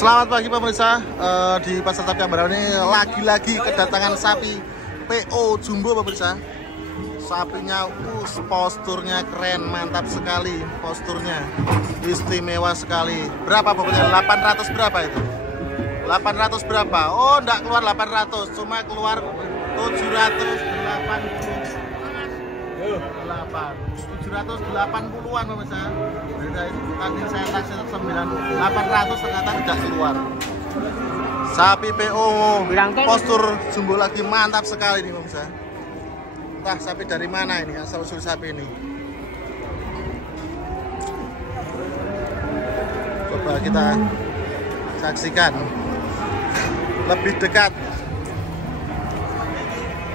Selamat pagi pemirsa. Di Pasar Sapi Ambarawa ini lagi-lagi kedatangan sapi PO Jumbo pemirsa. Sapinya posturnya keren, mantap sekali posturnya, istimewa sekali. Berapa pokoknya? 800 berapa itu? 800 berapa? Oh, enggak keluar 800, cuma keluar 780-an pemirsa. Tadi saya taksi 800 ternyata tidak keluar. Sapi PO postur jumbo lagi mantap sekali nih pemirsa. Entah sapi dari mana ini, asal usul sapi ini. Coba kita saksikan lebih dekat.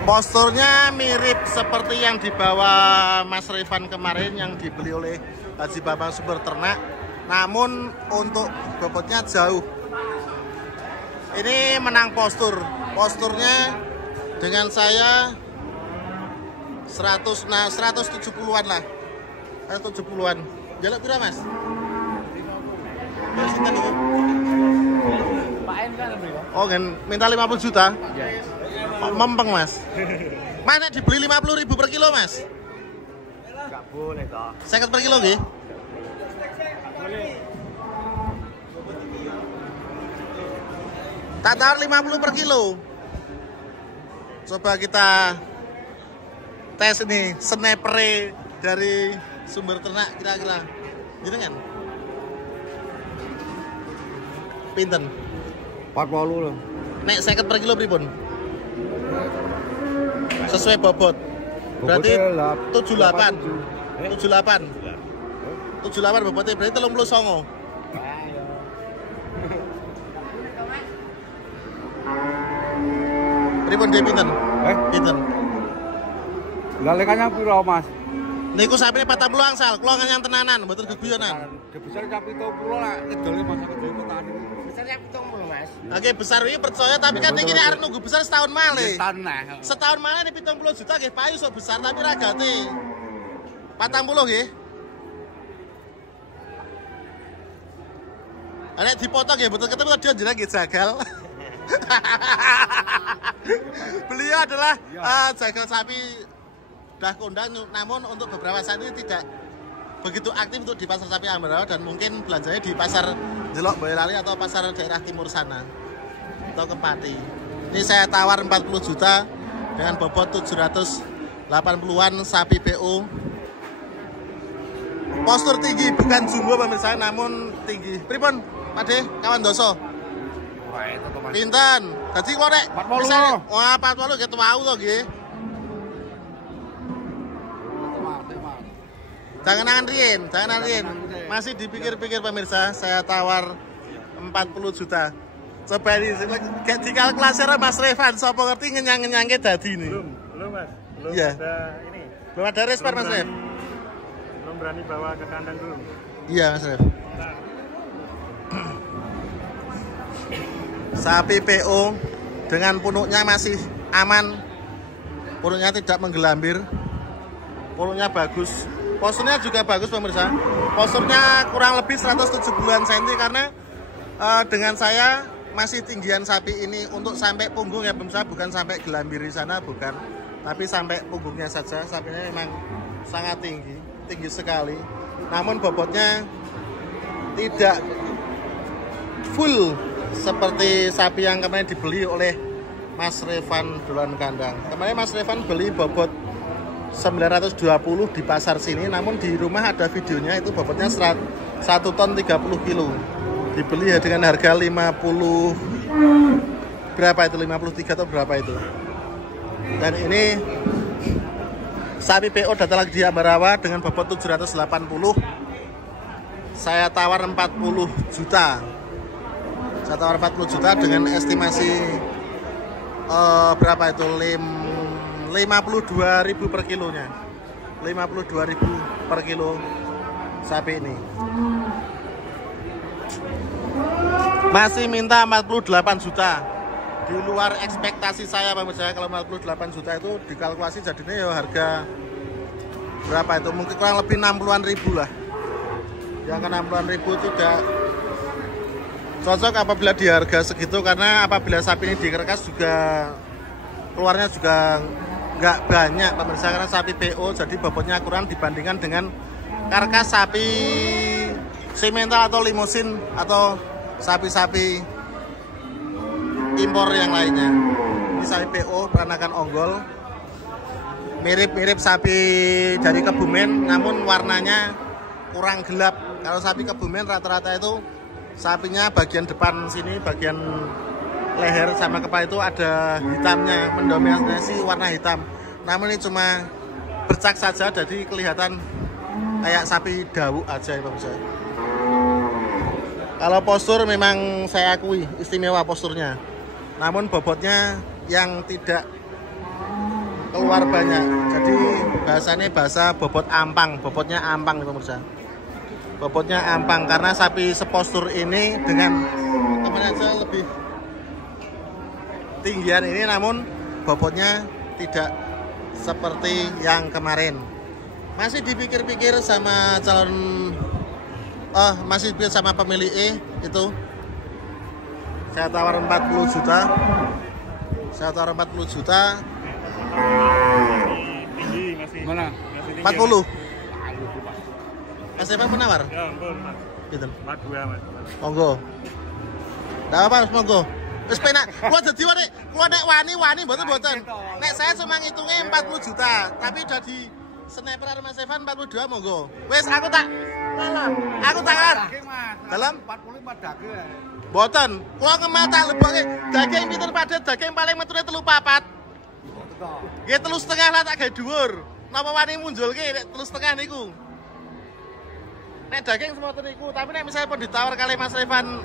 Posturnya mirip seperti yang dibawa Mas Revan kemarin yang dibeli oleh Haji Bambang Sumber Ternak, namun untuk bobotnya jauh. Ini menang posturnya dengan saya 170-an lah, 170-an. Jaluk pira Mas? Oh kan minta 50 juta? Mempeng Mas. Mana dibeli 50.000 per kilo Mas? Enggak boleh toh. 50 per kilo nggih? Tak tawar 50 per kilo. Coba kita tes ini sniper dari Sumber Ternak kira-kira. Gitu kan? Pinten? 40 loh. Nek 50 per kilo pripun? Sesuai bobot. Berarti 78. 78 bobotnya berarti 39. Pripun dhe pinten? Pinten? Lalekannya piro, Mas? Niku sapine 40 angsal, kula ngenyang tenanan, mboten geguyonan. Besar cap 70 lah, kedole masa kedole petani. Besarnya 70 Mas. Oke, besar ini percaya tapi kan iki arep nunggu besar setahun malih. Tanah. Setahun malih ini 70 juta nggih payu sok besar tapi ragate 40 nggih. Nek dipotong nggih mboten ketemu dia jenenge nggih jagal. Beliau adalah jagal sapi dah kondang, namun untuk beberapa saat ini tidak begitu aktif untuk di Pasar Sapi Ambarawa dan mungkin belanjanya di pasar Jelok Boyolali atau pasar daerah timur sana atau Kepati. Ini saya tawar 40 juta dengan bobot 780-an sapi PO. Postur tinggi, bukan jumbo pemirsa, namun tinggi. Pripun, Pade, kawan doso? Wah, itu Mas. Pinten? Dadi kok nek 40. Wah, 40 gitu mau to nggih. Jangan Rien. Masih dipikir-pikir pemirsa, saya tawar 40 juta. Coba ini dikalkulasi Mas Revan, sapa ngerti ngenyang-ngenyangke dadi ini. Belum Mas. Belum Iya. ada ini. Belum ada respon Mas Rev. Belum berani bawa ke kandang dulu. Iya Mas Rev. Sapi PO dengan punuknya masih aman. Punuknya tidak menggelambir. Punuknya bagus. Posturnya juga bagus pemirsa. Posturnya kurang lebih 170-an cm karena dengan saya masih tinggian sapi ini untuk sampai punggung ya pemirsa, bukan sampai gelambir di sana, bukan. Tapi sampai punggungnya saja. Sapinya memang sangat tinggi sekali. Namun bobotnya tidak full seperti sapi yang kemarin dibeli oleh Mas Revan Dolan Kandang. Kemarin Mas Revan beli bobot 920 di pasar sini, namun di rumah ada videonya, itu bobotnya 1 ton 30 kilo. Dibeli ya dengan harga 50 berapa itu, 53 atau berapa itu. Dan ini sapi PO datang lagi di Ambarawa dengan bobot 780. Saya tawar 40 juta. Saya tawar 40 juta dengan estimasi berapa itu, 52.000 per kilonya. 52.000 per kilo sapi ini. Masih minta 48 juta. Di luar ekspektasi saya pemirsa. Kalau 48 juta itu dikalkulasi jadinya ya harga berapa itu? Mungkin kurang lebih 60-an ribu lah. Yang ke 60-an ribu cocok apabila di harga segitu, karena apabila sapi ini dikerekas juga keluarnya juga nggak banyak pemirsa, karena sapi PO jadi bobotnya kurang dibandingkan dengan karkas sapi simental atau limusin atau sapi-sapi impor yang lainnya. Ini sapi PO peranakan Onggol, mirip-mirip sapi dari Kebumen namun warnanya kurang gelap. Kalau sapi Kebumen rata-rata itu sapinya bagian depan sini, bagian leher sama kepala itu ada hitamnya, mendominasi warna hitam. Namun ini cuma bercak saja, jadi kelihatan kayak sapi dawuk aja ya pemirsa. Kalau postur memang saya akui istimewa posturnya, namun bobotnya yang tidak keluar banyak. Jadi bahasanya bahasa bobot ampang, bobotnya ampang ya pemirsa. Bobotnya ampang karena sapi sepostur ini dengan teman aja lebih tinggian ini, namun bobotnya tidak seperti yang kemarin. Masih dipikir-pikir sama calon, masih dipikir sama pemilik itu. Saya tawar 40 juta. Saya tawar 40 juta. Tinggi masih. Mana? Masih tinggi. 40. Mas Evan penawar? Ya ampun, Mas. Gitu. 42, Mas. Monggo. Ndak apa, monggo. Wis penak. Kuwi dadi wani mboten. Nek saya cuma ngitungnya 40 juta, tapi udah di sniper Mas Evan 42 monggo. Wis aku tak aku takar. Dalam 45 daging. Mboten. Kuwi ngemata leboke daging pinten padet, daging paling metune 3/4. Nggih 3,5 lah tak gawe dhuwur. Napa wani munjulke nek 3,5 niku? Nek daging semoten niku, tapi nek misalnya pun ditawar kali Mas Evan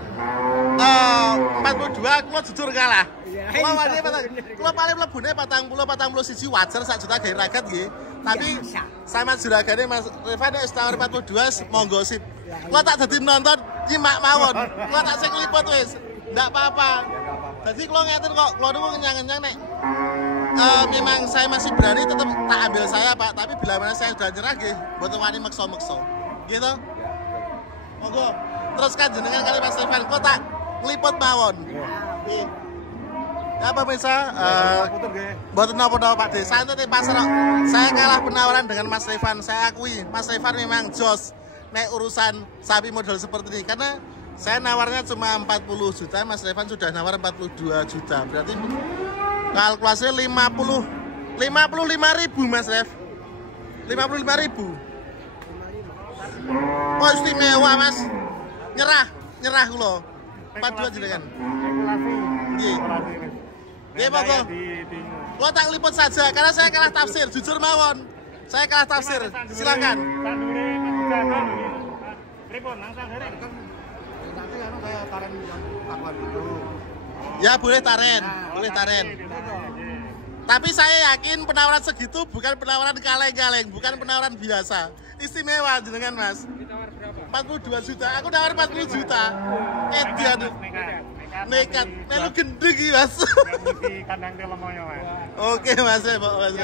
42, kula jujur kalah. Kula wani kula paling mlebune 41 wajar sak juta gawe ragat nggih. Tapi sama juragane Mas Evan nek wis tawar 42 monggo sip. Kula tak dadi nonton nyimak mawon. Kula tak sing ngliput wis. Ndak apa-apa. Jadi kula ngeten kok, kula niku kenyang-kenyang nek memang saya masih berani tetap tak ambil saya Pak, tapi bila mana saya sudah nyerah nggih, mboten wani meksa-meksa. Gitu. Monggo. Teruskan jenengan kali Mas Evan, kok tak ngliput mawon. Nggih. Ya pemirsa, mboten napa-napa Pak De. Santai pasar kok. Saya kalah penawaran dengan Mas Evan. Saya akui, Mas Evan memang jos nek urusan sapi model seperti ini, karena saya nawarnya cuma 40 juta, Mas Evan sudah nawar 42 juta. Berarti kalkulasinya 55.000 Mas Rev. 55.000. Oh istimewa Mas. Nyerah kula. 42 jenengan. Kalkulasi. Nggih. Nggih monggo. Kula tak liput saja karena saya kalah tafsir, jujur mawon. Saya kalah tafsir. Silakan. Tandure menjaga pripun langsung dereng. Nanti kan saya taren lakukan dulu. Ya boleh taren, boleh taren. Tapi saya yakin penawaran segitu bukan penawaran kaleng-kaleng, bukan penawaran biasa. Istimewa jenengan Mas. 42 juta, aku nawar 40 juta. Dia nekat. Melu gendeng iki Mas. Di kandang telemoyo Mas. Oke Mas, Mas.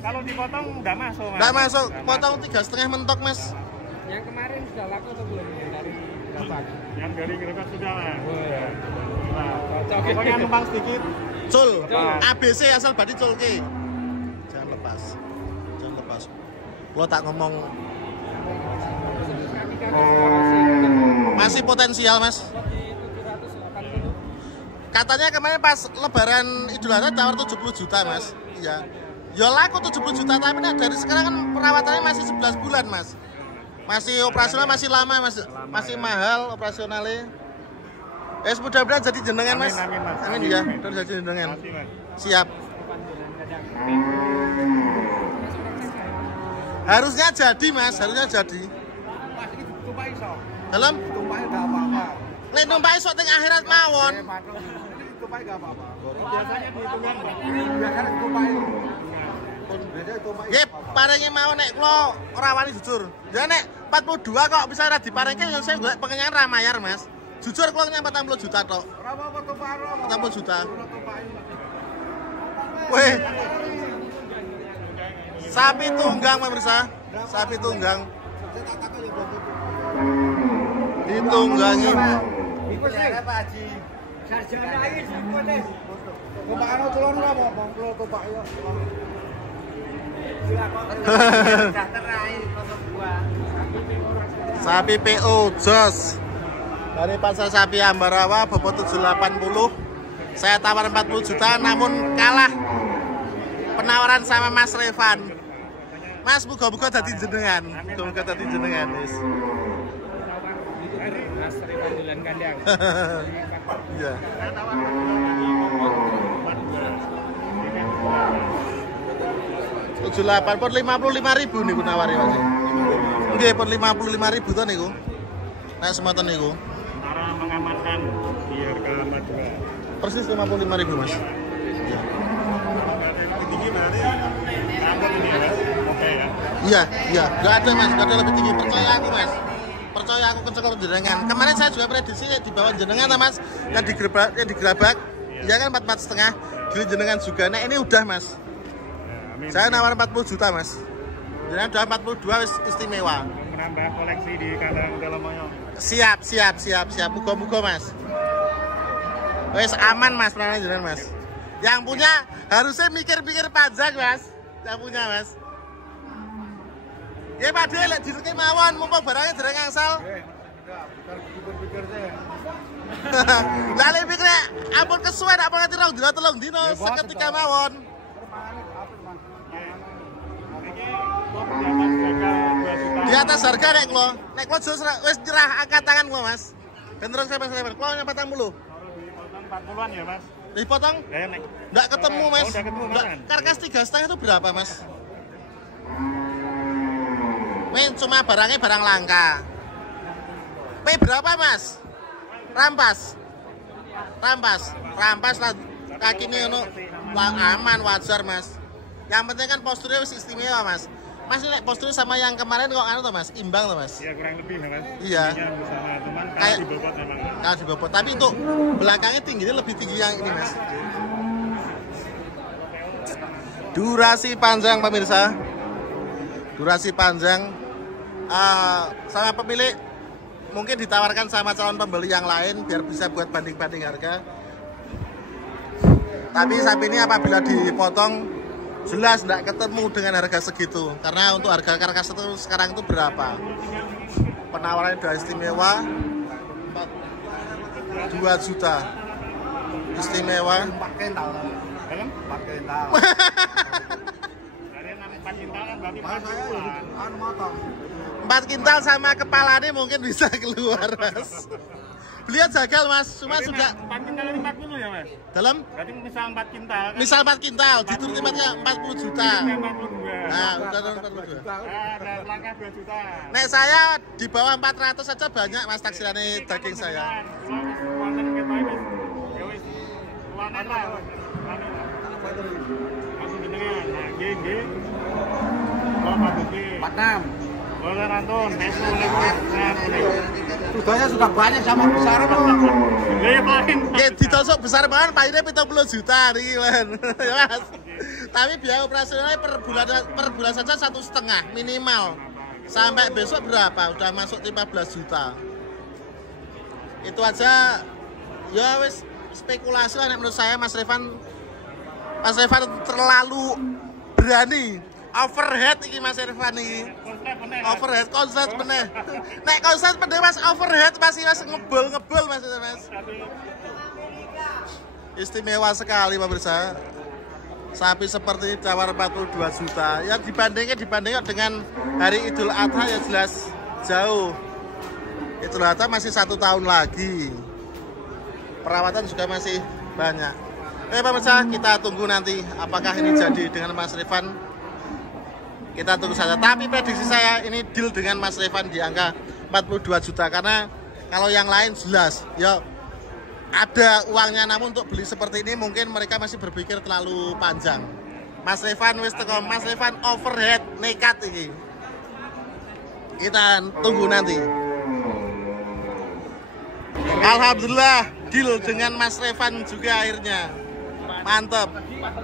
Kalau dipotong enggak masuk Mas. Enggak masuk, potong 3,5 mentok Mas. Yang kemarin sudah laku atau belum? Yang dari Bapak? Yang dari Grebek sudah Mas. Nah, Cocok. pokoknya numpang sedikit. Cul, ABC asal badi culke. Jangan lepas. Lo tak ngomong masih potensial Mas. Katanya kemarin pas lebaran Idul Adha tawar 70 juta Mas. Iya. Ya laku 70 juta, tapi nah dari sekarang kan perawatannya masih 11 bulan Mas. Masih operasional masih lama Mas. Masih mahal operasionalnya. Mudah-mudahan jadi jenengan Mas. Amin, Mas. Amin ya, terus jadi jenengan. Makasih, Mas. Siap. Harusnya jadi Mas, harusnya jadi. Mas ini tumpah iso. Dalam Tumpahnya enggak apa-apa. nek numpai sok teng akhirat mawon. Ini tumpahnya enggak apa-apa. Biasanya dihitungkan Pak. Biasanya tumpahnya. Biasanya tumpahnya. Nggih, paringe mawon nek kula ora wani jujur. Ya nek 42 kok bisa ora diparingke ya saya golek pengenyan ra mayar Mas. Jujur kula nyampe 40 juta tok. Ora apa-apa tumpah 40 juta. tumpahin. Weh. Sapi tunggang pemirsa. Sapi tunggang. Saya tak takut ya bos. Ditunggangi apa sih? Pak Haji. Sarjana iki sapa nih? Tumpakan culon ora apa? Kulo tumpak yo. Sapi PO jos dari pasar sapi Ambarawa bobot 780. Saya tawar 40 juta namun kalah penawaran sama Mas Revan. Mas muga-muga dadi jenengan. Muga-muga dadi jenengan wis. Mas Revan dolan kandang. Iya. Tujuh 8 pun 55.000 niku nawari Mas. Nggih pun 55.000 to niku. Nek semoten niku. Cara mengamankan biar keamat juga. Persis 55.000 Mas. Iya. Tinggi berarti aman ini ya. Oke ya. Iya, iya, enggak ada Mas, enggak ada lebih tinggi. Percaya aku Mas. Percaya aku kenceng jenengan. Kemarin saya juga prediksi di bawah jenengan ta Mas. Yang digerabak. Iya kan 4,5. Gili jenengan juga. Nah, ini udah Mas. Amin. Saya nawar 40 juta Mas. Jenengan udah 42 wis istimewa. Menambah koleksi di kandang Telomoyo. Siap. Muga-muga Mas. Wis aman Mas penawaran jenengan Mas. Yang punya harusnya mikir-mikir panjang Mas. Yang punya Mas. Ya Pak De, lek direke mawon mumpung barangnya dereng angsal. Pikir saya. Lah lek pikir ampun kesuwen apa nganti 2 dina 3 dina seketika mawon. Di atas harga nek kula. Nek kula wis nyerah angkat tangan kula Mas. Ben terus Mas Revan. Kula nyapa 40. Dipotong 40-an ya Mas. Dipotong? Nek. Enggak ketemu Mas. Udah ketemu kan? Karkas 3,5 itu berapa Mas? Men cuma barangnya barang langka. P berapa Mas? Rampas lah kakine ngono aman wajar Mas. Yang penting kan posturnya wis istimewa Mas. Mas ini posturnya sama yang kemarin kok anu toh Mas, imbang toh Mas? Ya kurang lebih ya Mas. Iya. Sama teman kalau Kayak dibobot memang. kalau dibobot, tapi untuk belakangnya tingginya lebih tinggi yang ini Mas. Durasi panjang pemirsa. Durasi panjang sama pemilik mungkin ditawarkan sama calon pembeli yang lain biar bisa buat banding-banding harga. Tapi sapi ini apabila dipotong jelas tidak ketemu dengan harga segitu karena untuk harga karkas itu sekarang itu berapa? Penawarannya udah istimewa 2 juta istimewa. 4 kental. Dalam 4 kental. dari 4 kintal kan berarti Mas saya anu motong. 4 kintal sama kepalanya mungkin bisa keluar Mas. Beliau jagal Mas, cuma berarti sudah 4 kintal dari 40 ya Mas? dalam Berarti misal 4 kintal kan? misal 4 kintal dituruti 40 juta. 42. Nah, udah 42. Ada langkah 2 juta. Nek saya di bawah 400 saja banyak Mas taksirane daging saya. Wonten ketoke wis. Ya wis. Wonten lah. Langsung jenengan. Nah, nggih. Bapak Bukti. 46. Boleh rantun, nesu niku. Sudahnya sudah banyak sama besar loh. Ya paling. Ya ditosok besar banget paine 70 juta niki kan. Ya Mas. Tapi biaya operasionalnya per bulan saja 1,5 minimal. Sampai besok berapa? Udah masuk 15 juta. Itu aja ya wis spekulasi lah menurut saya Mas Revan terlalu berani. Overhead iki Mas Revan iki. Overhead konslet meneh. Nek konslet meneh Mas overhead pasti Mas ngebul Mas. Istimewa sekali pemirsa. Sapi seperti ini tawar 42 juta. Ya dibandingkan dengan hari Idul Adha ya jelas jauh. Idul Adha masih 1 tahun lagi. Perawatan juga masih banyak. Pemirsa, kita tunggu nanti apakah ini jadi dengan Mas Revan. Kita tunggu saja. Tapi prediksi saya ini deal dengan Mas Revan di angka 42 juta karena kalau yang lain jelas ya ada uangnya, namun untuk beli seperti ini mungkin mereka masih berpikir terlalu panjang. Mas Revan wis teko, Mas Revan overhead nekat ini. Kita tunggu nanti. Alhamdulillah deal dengan Mas Revan juga akhirnya. Mantap.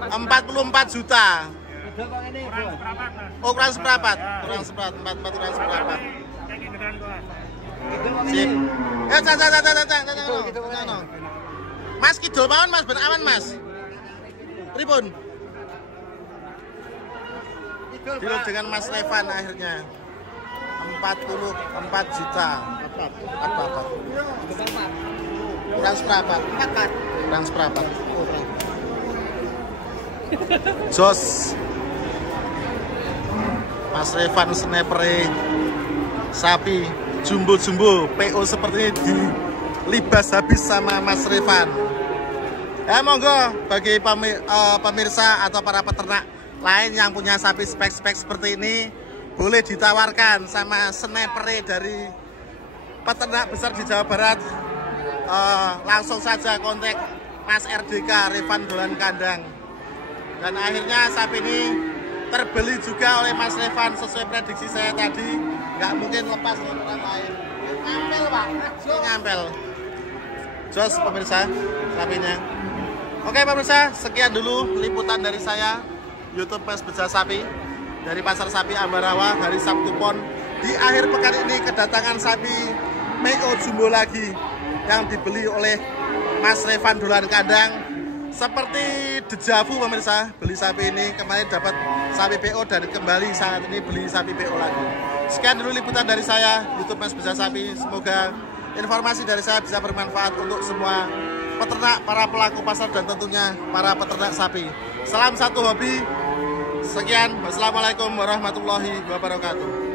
44 juta. Kurang seperempat. Sip. Mas kidul mawon Mas, ben aman Mas. Pripun? Deal dengan Mas Revan akhirnya 44 juta. Apa? Kurang seperempat. Kurang seperempat. Jos. Mas Revan snapper sapi jumbo-jumbo PO seperti ini dilibas habis sama Mas Revan. Ya monggo bagi pemirsa atau para peternak lain yang punya sapi spek-spek seperti ini boleh ditawarkan sama snapper dari peternak besar di Jawa Barat. Langsung saja kontak Mas RDK Revan Dolan Kandang. Dan akhirnya sapi ini terbeli juga oleh Mas Revan sesuai prediksi saya tadi. Nggak mungkin lepas ke orang lain. Ngampel Pak, ngampel. Jos pemirsa sapinya. Oke pemirsa, sekian dulu liputan dari saya YouTube Mas Beja Sapi dari Pasar Sapi Ambarawa hari Sabtu Pon. Di akhir pekan ini kedatangan sapi PO jumbo lagi yang dibeli oleh Mas Revan Dolan Kandang. Seperti dejavu pemirsa, beli sapi ini kemarin dapat sapi PO dan kembali saat ini beli sapi PO lagi. Sekian dulu liputan dari saya YouTube Mas Beja Sapi. Semoga informasi dari saya bisa bermanfaat untuk semua peternak, para pelaku pasar dan tentunya para peternak sapi. Salam satu hobi. Sekian, wassalamualaikum warahmatullahi wabarakatuh.